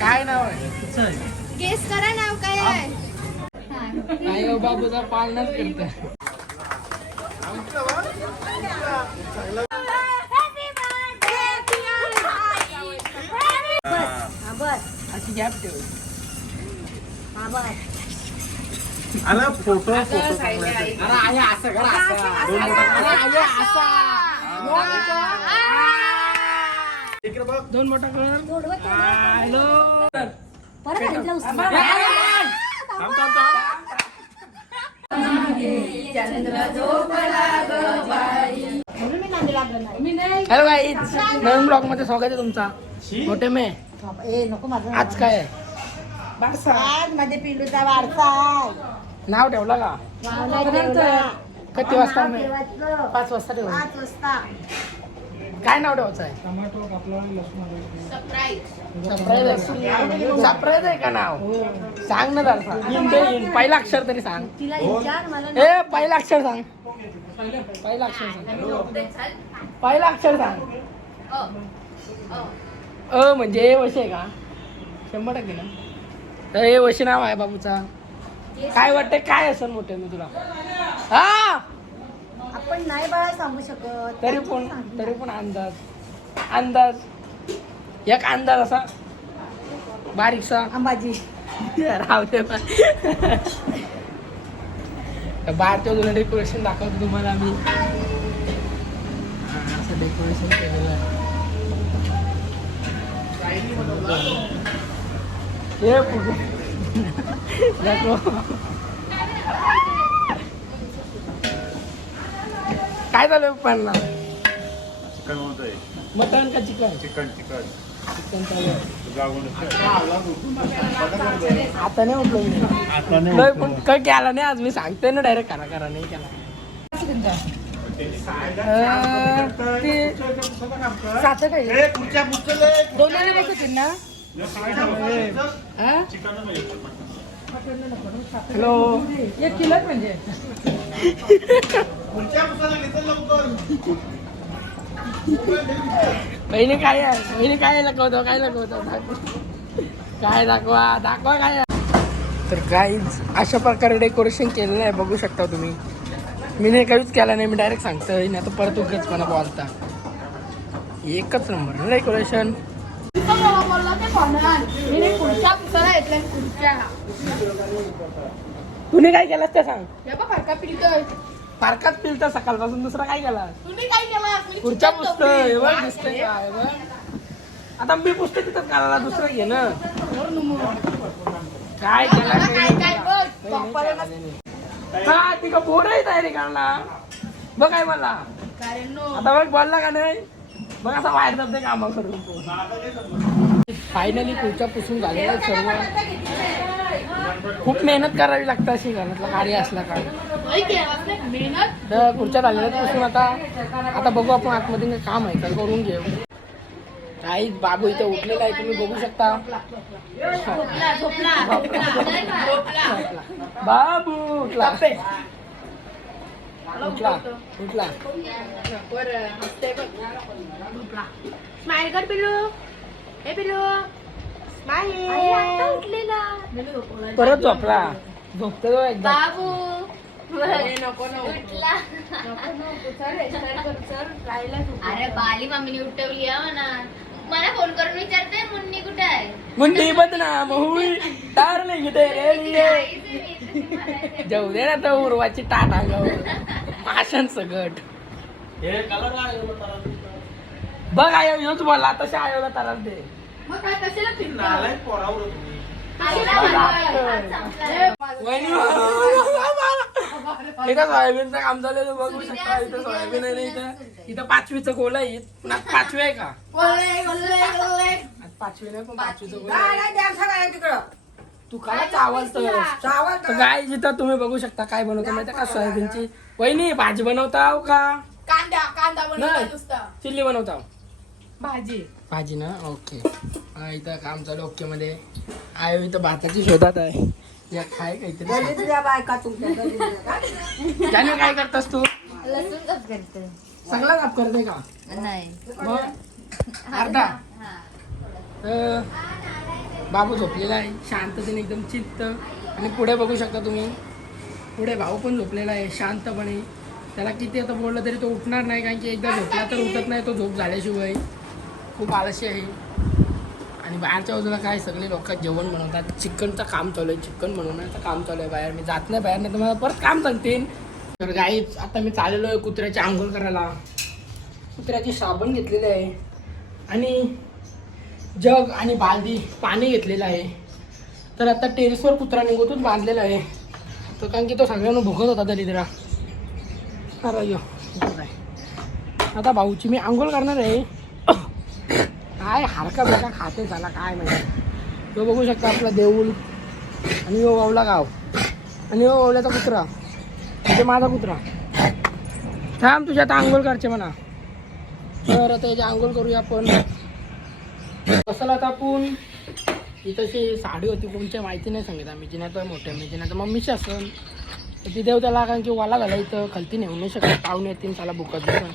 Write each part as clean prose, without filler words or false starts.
काय नाव आहे? गेस करा नाव काय आहे. आई बाबूचा पालनच करत. अशी गॅप ठेव. आला फोटो अरे आहे असं करा दोन मोठा कर. हॅलो हॅलो गाईज, नवीन ब्लॉग मध्ये स्वागत आहे तुमचा. मोठे मे आज काय आहे? आज मध्ये पिलूचा वारसा नाव ठेवलं का? किती वाजता? 5 वाजता ठेवलं. 5 वाजता. काय नाव ठेवायचं आहे? सरप्राईज आहे का नाव? सांग ना जरा. पहिला अक्षर तरी सांग. तिला विचार मला. ए पहिला अक्षर सांग. पहिला अक्षर सांग. पहिला अक्षर सांग. म्हणजे ए वशी आहे का? 100% ना. तर ए वशी नाव आहे बाबूचा. काय वाटतंय काय असेल मोठे मी तुला? हा आपण नाही बाळा सांगू शकत. तरी पण अंदाज एक अंदाज असा बारीकसा. अंबाजी. राहू दे. बाहेरच्या तुला डेकोरेशन दाखवतो तुम्हाला मी. असं डेकोरेशन केलेलं आहे. हे काय झालं पण? चिकन होतंय. मटन का चिकन? चिकन चिकन चालू आता नाही उठलो मी. पण काय केला नाही आज. मी सांगतोय ना डायरेक्ट करा नाही केला. ते सात काय दोन बसतील ना. हॅलो 1 किलो म्हणजे बहिणी काय आहे? बहिणी काय लकवतो? काय दाखवा काय. तर काहीच अशा प्रकारे डेकोरेशन केलेलं आहे, बघू शकता तुम्ही. मी नाही काहीच केलं नाही, मी डायरेक्ट सांगतोय ना. तर परत उगाच मला बोलता. एकच नंबर डेकोरेशन. तुम्ही काय केलं ते सांग. पार्कात पिलता सकाळपासून. दुसरा काय केला? पुढच्या पुस्तक दिसतंय का? आता मी पुस्तक तिथं काढायला दुसरं घे ना. काय केला का? ती का बोर आहे तयारी करणार. बघ काय मला आता बघ बोलला का नाही. मग असा बाहेर जाते कामा करून. फायनली पुढच्या पुसून झालेलं सर्व. खूप मेहनत करावी लागते अशी घरातलं कार्य असला का. तर पुढच्या झालेल्या पुसून आता बघू आपण आतमध्ये काम आहे का करून घेऊ. काही बाबू इथे उठलेला आहे, तुम्ही बघू शकता. बाबू उठला. स्माइल कर पिलू. हे पिलू स्माइल. उठलेला परत झोपते तो एकदा. बाबू अरे बाली मम्मीने उठवली आहे म्हणा. मला फोन करून विचारते मुन्नी कुठे आहे. मुन्नी बदनाम हुई डार्लिंग तेरे लिए. जाऊ दे ना तर उर्वाची टाट अंगावर भाषण सगट. बघ आयो ह्योच बोलला. तशा आयोला त्रास दे. मग काय कशाला फिरणार. इथं सोयाबीनचं काम झालेलं बघू शकता. इथं सोयाबीन आहे. इथं 5वीचं गोल आहे. 5वी आहे का? 5वी नाही पण 5वीचं गोल आहे. तू काय चावलत काय. जिथं तुम्ही बघू शकता काय बनवतो माहिती का? सोयाबीनची. वहिनी भाजी बनवताव का? कांदा बनवता. चिल्ली बनवताव. भाजी ना. ओके. इथं काम चालू ओके मध्ये. आयो इथं भाताची शोधात आहे. या खाय काहीतरी. त्याने काय करतास तू? लसूण कट करते. सगळं काप करते का? नाही मग अर्धा. बाबू झोपलेला आहे शांततेने एकदम चित्त. आणि पुढे बघू शकता तुम्ही, पुढे भाऊ पण झोपलेला आहे शांतपणे. त्याला किती आता बोललं तरी तो उठणार नाही, कारण की एकदा झोपला तर उठत नाही तो झोप झाल्याशिवाय. खूप आळशी आहे. आणि बाहेरच्या बाजूला काय सगळे लोक जेवण बनवतात. चिकनचं काम चालू आहे, चिकन बनवण्याचं काम चालू आहे बाहेर. मी जात नाही बाहेर, नाही तर मला परत काम सांगतील. तर गाईच आता मी चाललेलो आहे कुत्र्याची आंघोळ करायला. कुत्र्याची साबण घेतलेली आहे आणि जग आणि बालदी पाणी घेतलेलं आहे. तर आता टेरेसवर कुत्रा निघतून बांधलेला आहे. तर कारण की तो सगळ्यांना भुकत होता तरी जरा. अरे यो आता भाऊची मी आंघोळ करणार आहे. काय हरका बरका खाते झाला काय माहिती. तो बघू शकता आपला देऊळ आणि यो वावला गाव आणि यो वावल्याचा कुत्रा म्हणजे माझा कुत्रा. थांब तुझ्या आता आंघोळ करचे म्हणा. तर आता याची आंघोळ करूया आपण. कसं आता आपण ही तशी साडी होती कोणच्या माहिती नाही सांगितलं आम्ही. जिना तर मोठ्या मी जिना तर मम्मीची असन ती देव त्याला, कारण की वाला झाला इथं खालती नेऊ नाही शकत. पाहुणे येतील त्याला बुकत बसून.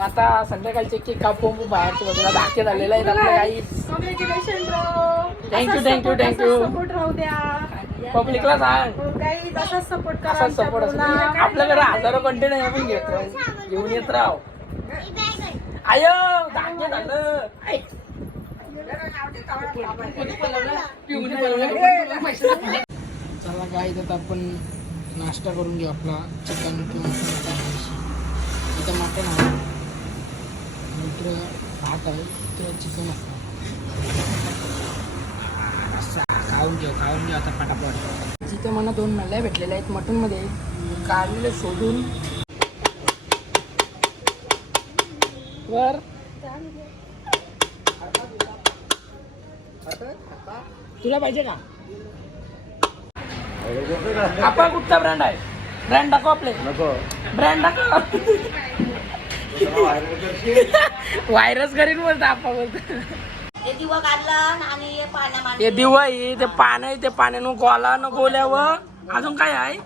आता संध्याकाळचे केक कापून बाहेरच्या बाजूला धाके झालेला आहे आपल्या काही. थँक्यू पब्लिकला सांग असाच सपोर्ट असतो आपल्याकडे. हजारो कंटेंट आहे आपण घेऊन येत राव. आयो धाके झालं चला काय तर आपण नाश्ता करून घेऊ आपला. चिकन किंवा इथं मटण आहे, इकडं भात आहे, इकडं चिकन असतं. खाऊन घेऊ आता पटापट. जिथे मला 2 नळ्या भेटलेल्या आहेत मटणमध्ये काढलेले शोधून वर. तुला पाहिजे का? आपा कुठचा ब्रँड आहे? ब्रँड दाखव आपले. ब्रँड दाखव. व्हायरस करीन बोलता आपा बोलता. हे दिवा आहे, ते पान आहे, ते पाण्यानं गोला न गोल्यावर अजून काय आहे?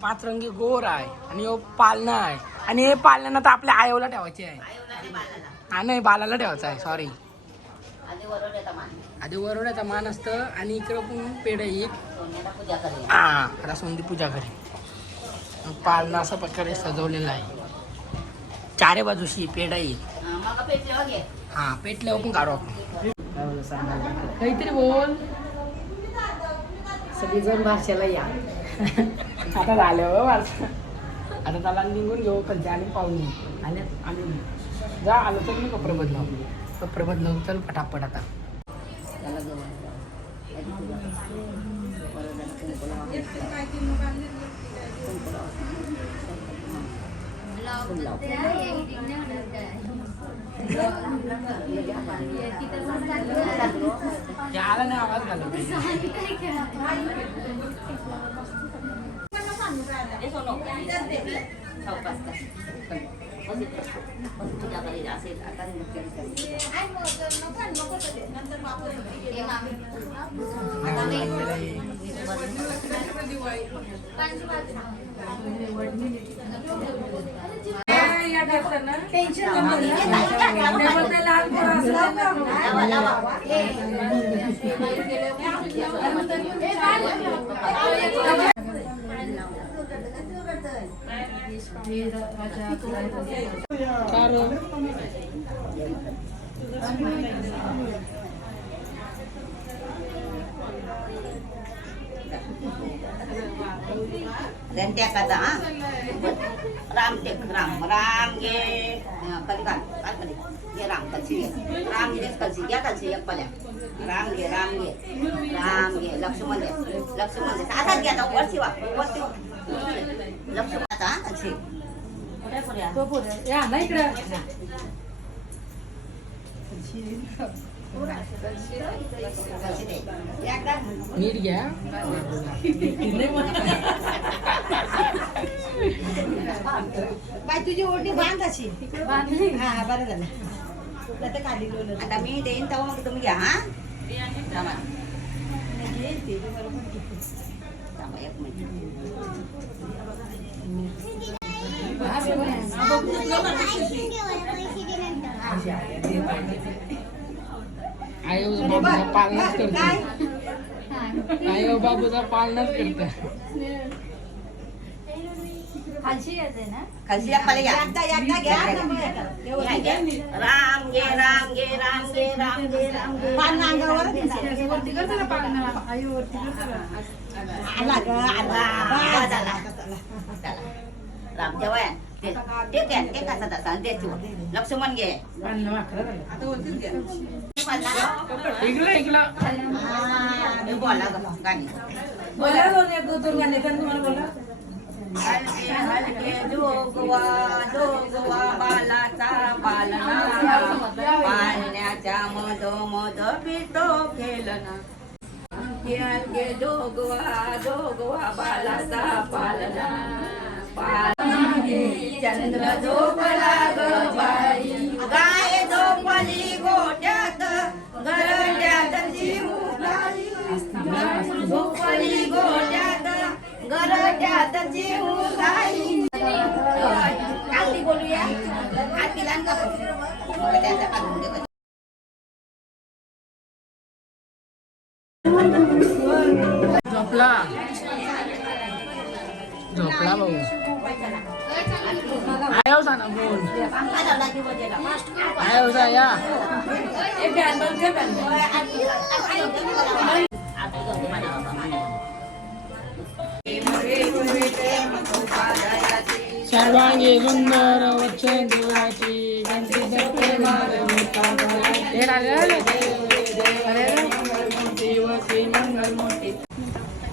5 रंगी गोर आहे आणि पालना आहे. आणि हे पालना तर आपल्या आयोला ठेवायची आहे. हा नाही बालाला ठेवायचं आहे. सॉरी आधी वरोड्याचा मान असतं. आणि इकडं पण पेढ येईल. हा आता सोंदी पूजा करेल. पालना असा प्रकारे सजवलेला आहे. 4 बाजूशी पेढ येईल. हा पेटल्यावर पण काढू आपण. काहीतरी बोल. सगळीजण भाषेला या. आता झालं आता त्याला निघून घेऊ कधी आणि पाहुणे आणि आम्ही जा आलो तर मी कपडे बदलावू चल पटापट. आता आला नाही आवाज घालव. रंट्या कथा राम टेक राम राम घे कधी काय कधी घे राम कशी राम घे कशी घ्या कशी एक पल्या राम घे लक्ष्मण घे आता घ्या आता वरची वा लक्ष्मण आता कशी या ना इकडे नीट घ्या. बाय तुझी ओढणी बांध अशी हा बरं झालं. आता मी देईन तेव्हा मग तुम्ही घ्या. हा एक मिनिट. आई बाबूचा पालनाच करतो आई बाबूचा पालनाच करतो खालची येते ना खालची आपल्याला घ्या राम गे राम गे राम गे राम गे राम गे आला ग आला चला राम जेव्हा ते घ्या ते कसा तसा देतो लक्ष्मण घे इकडं इकडं मी बोला गाणी हलके हलके जोगवा जोगवा बालाचा पालना पालण्याच्या मधोमध पितो खेळना हलके हलके जोगवा जोगवा बालाचा पालना चंद्र झोपला ग बाई गाय झोपली गोट्यात गरड्यात जीव झोपली गोट्यात गरड्यात जीव गाई बोलूया हाती लहान का झोपला झोपला भाऊ आयो सा ना बोल आयो सा या सर्वांगी सुंदर वचन देवाची गणती दत्ते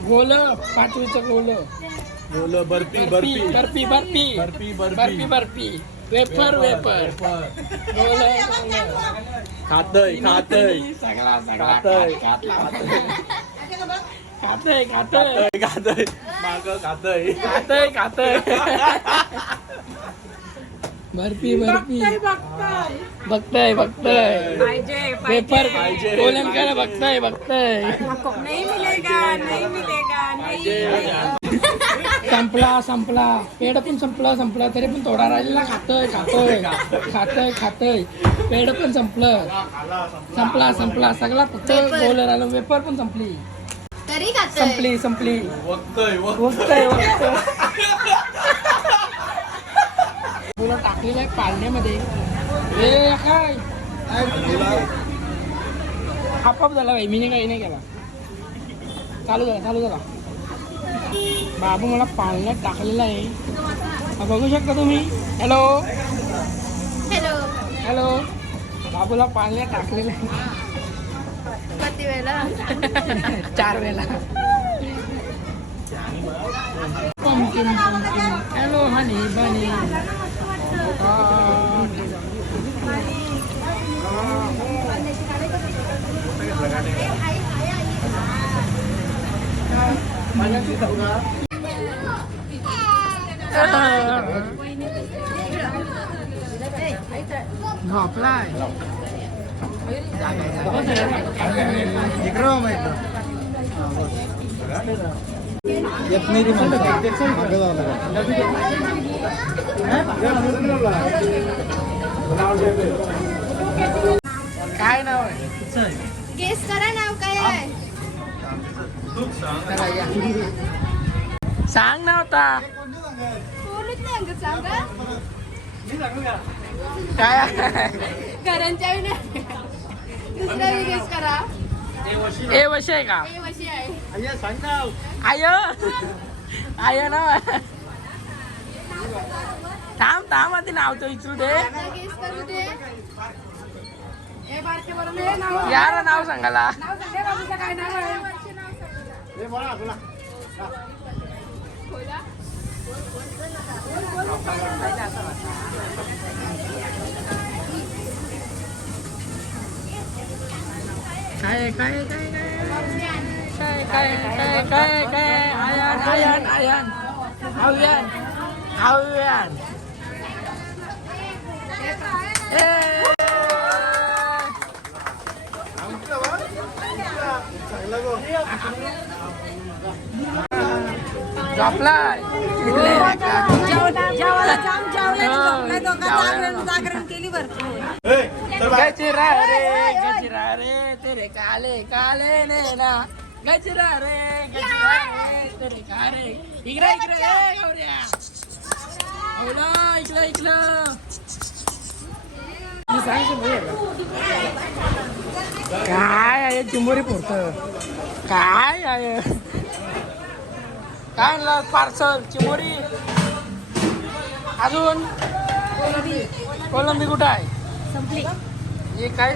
गोल पाचवीचं गोल बोल बर्फी बर्फी बर्फी बर्फी बर्फी बर्फी बर्फी वेपर वेपर गोल खातय खातय सगळा सगळा खातय खातय खातय खातय माग खातय खातय खातय बर्फी बर्फी बघतय बघतय पेपर कोलन काय बघतय बघतय संपला संपला पेड पण संपला तरी पण थोडा राहिलेला खातय खातय खातय खातय पेड पण संपलं संपला सगळा फक्त गोल राहिलं वेपर पण संपली तरी खातोय संपली वक्तय वक्तय तुला टाकलेलं आहे पाळण्यामध्ये ए काय आपाप झाला भाई मी काही नाही केला चालू झाला बाबू मला पाळण्यात टाकलेला आहे हा बघू शकता तुम्ही हॅलो हॅलो हॅलो बाबूला पाळण्यात टाकलेलं आहे किती वेळा 4 वेळा pumpkin hello honey bunny झोपलाय येत नाही ती काय नाव आहे गेस करा नाव काय आहे चला या. सांग ना होता कोणच नाही अंग सांगा काय घरांच्या दुसरा गेस करा ए वशी आहे का ए वशी आहे आय आय ना थांब आधी नाव तर विचारू दे गेस करू दे यार नाव सांगायला काय काय काय काय काय काय काय आयन आयन आयन आव्यान आव्यान झोपलाय जागरण केली बरं गजरा रे ते तेरे काले काले नैना गजरा रे तेरे कारे इकडे गौऱ्या इकडं काय आहे चिंबोरी पुरतं काय आहे काय आणलं पार्सल चिंबोरी अजून कोलंबी कुठं आहे संपली हे काय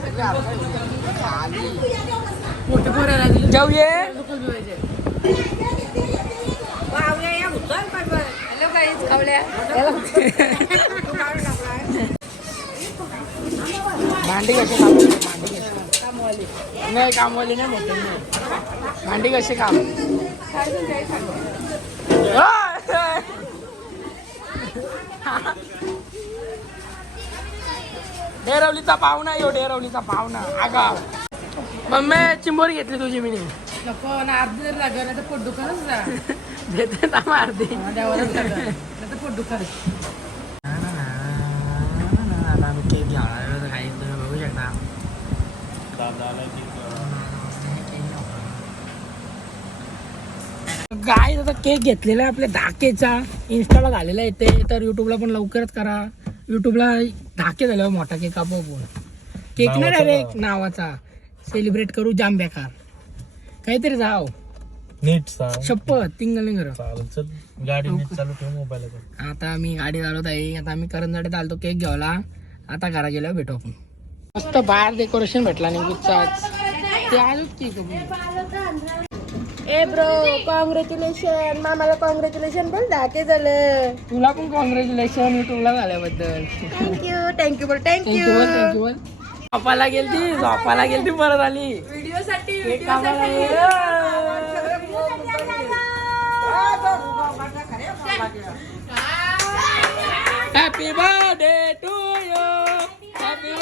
मोठे पोरं जाऊ ये हॅलो गाईज खावल्या भांडी कशी कामवाली नाही कामवाली नाही मोठे नाही भांडी कशी काम डेरवलीचा पाहुणा यो डेरवलीचा पाहुणा आगाव मम्मी चिंबोरी घेतली तुझी मी नको ना अर्धी जर लागलं नाही तर पोट दुकानच ना देते ना अर्धी देवालाच लागलं नाही तर पोट दुकान आता आम्ही केक घ्यावा काही तुम्ही बघू शकता काय आता केक घेतलेला आहे आपल्या धाकेचा इन्स्टाला झालेला आहे ते तर युट्यूबला पण लवकरच करा युट्यूबला धाके झाल्यावर मोठा केक कापू केक नाही डायरेक्ट नावाचा सेलिब्रेट करू जाम बेकार काहीतरी जाव नीट सांग शपथ तिंगल कर चालेल चल गाडी नीट चालू ठेव मोबाईल आता आम्ही गाडी चालवत आहे आता आम्ही करंजाडे चालतो केक घ्यायला आता घरा गेल्यावर भेटू आपण मस्त बाहेर डेकोरेशन भेटला नाही गुच्चाच ते आजच केक ए ब्रो कॉंग्रॅच्युलेशन मामाला कॉंग्रॅच्युलेशन बोल धाके झालं तुला पण कॉंग्रॅच्युलेशन युट्यूबला झाल्याबद्दल थँक्यू बोल थँक्यू बोल झोपायला गेलती परत आली व्हिडिओ साठी happy birthday to you happy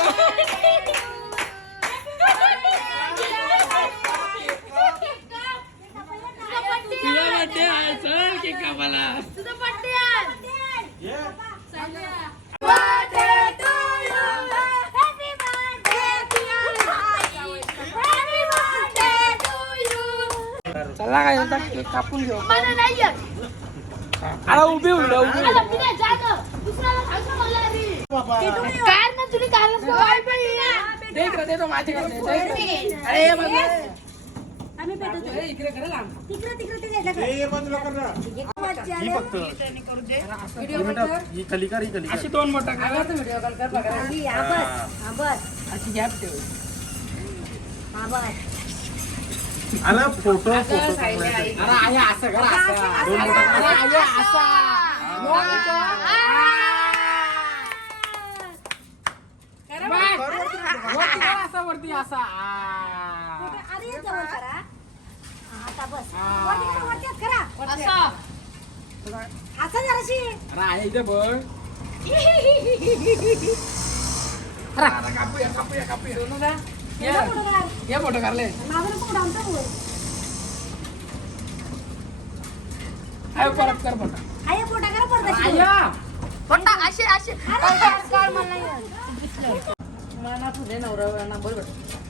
तुझा बर्थडे आहे चल केक कापायला चला काय आता केक कापून घेऊ अरे उभी देख रे तो माझ्याकडे अरे इकडे करे लांब अशी दोन मोठा व्हिडिओ कॉल कर बघा अशी गॅप ठेव आला फोटो अरे आहे असं कर असा वरती असा आहे इथे बघ कापूया ये फोटो काढले आयो परत कर फोटो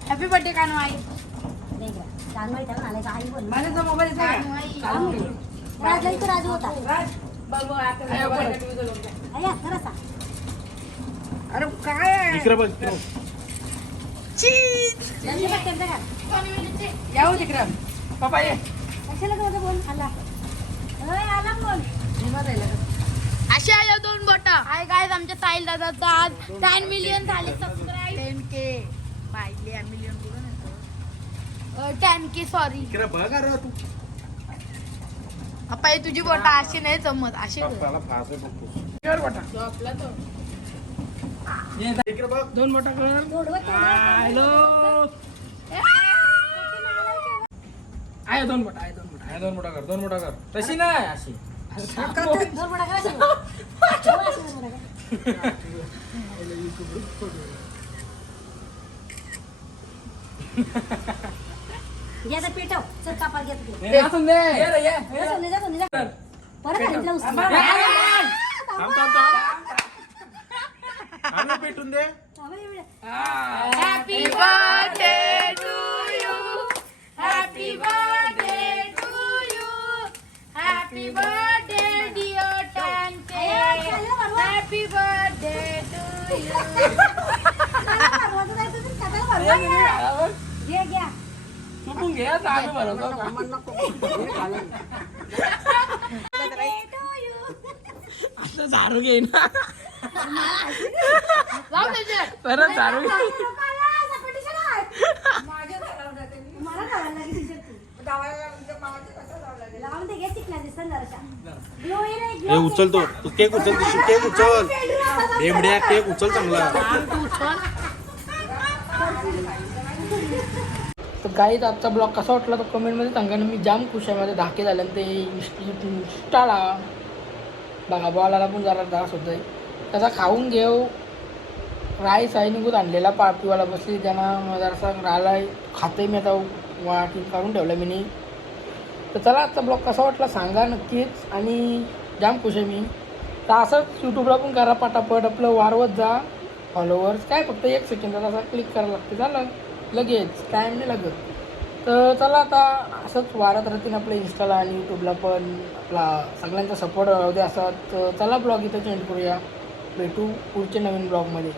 हॅपी बर्थडे कानू आई माझ्या मोबाईल राजू होता अरे काय इकडे बघ यावं तिकडे पप्पा ये अशा या दोन बोट हाय गाइस आमच्या साहिल दादाचा आज 10 मिलियन झाले सबस्क्राइब 10K पाहिले मिलियन कुठून येतो 10K सॉरी इकडे बघ अरे तू अप्पा तुझी बोट अशी नाही जमत अशी कर. पप्पाला फास आहे बघतो कर बोटा इकडे बघ दोन बोटा कर हॅलो आहे दोन बोटा दोन मोठा कर तशी नाही अशी पेटव चल कापाल घेत हे असून दे ये रे, ये. परत घेतला उचलून. आम्ही पेटून दे हा. Happy birthday to happy birthday dear Tanke, happy birthday to you. चुकून घे आता आम्ही बनवतो. असं झाडू घे ना. लाव त्याच्यात. परत झाडू घे. हे उचलतो तू केक उचल केक उचल एवढ्या केक उचल चांगला. तर काहीच आजचा ब्लॉग कसा वाटला तर कमेंटमध्ये सांगा ना. मी जाम खुश आहे. माझे धाके झाले आणि ते इंस्टाला बघा बॉलाला पण जरा त्रास होतो आहे. त्याचा खाऊन घेऊ राईस आहे निघून आणलेला पार्टीवाला बसली त्यांना जरासा राहिला आहे खाते मी आता वाटी काढून ठेवलं मी. तर चला आजचा ब्लॉग कसा वाटला सांगा नक्कीच. आणि जाम खुश आहे मी. तर असंच यूट्यूबला पण करा पटापट आपलं वारवत जा. फॉलोवर्स काय फक्त 1 सेकंदात असा क्लिक करायला लागते झालं लगेच टाईम नाही लागत. तर चला आता असंच वारत राहतील आपल्या इंस्टाला आणि यूट्यूबला पण आपला सगळ्यांचा सपोर्ट राहू दे असा. तर चला ब्लॉग इथं एंड करूया. भेटू पुढच्या नवीन ब्लॉगमध्ये.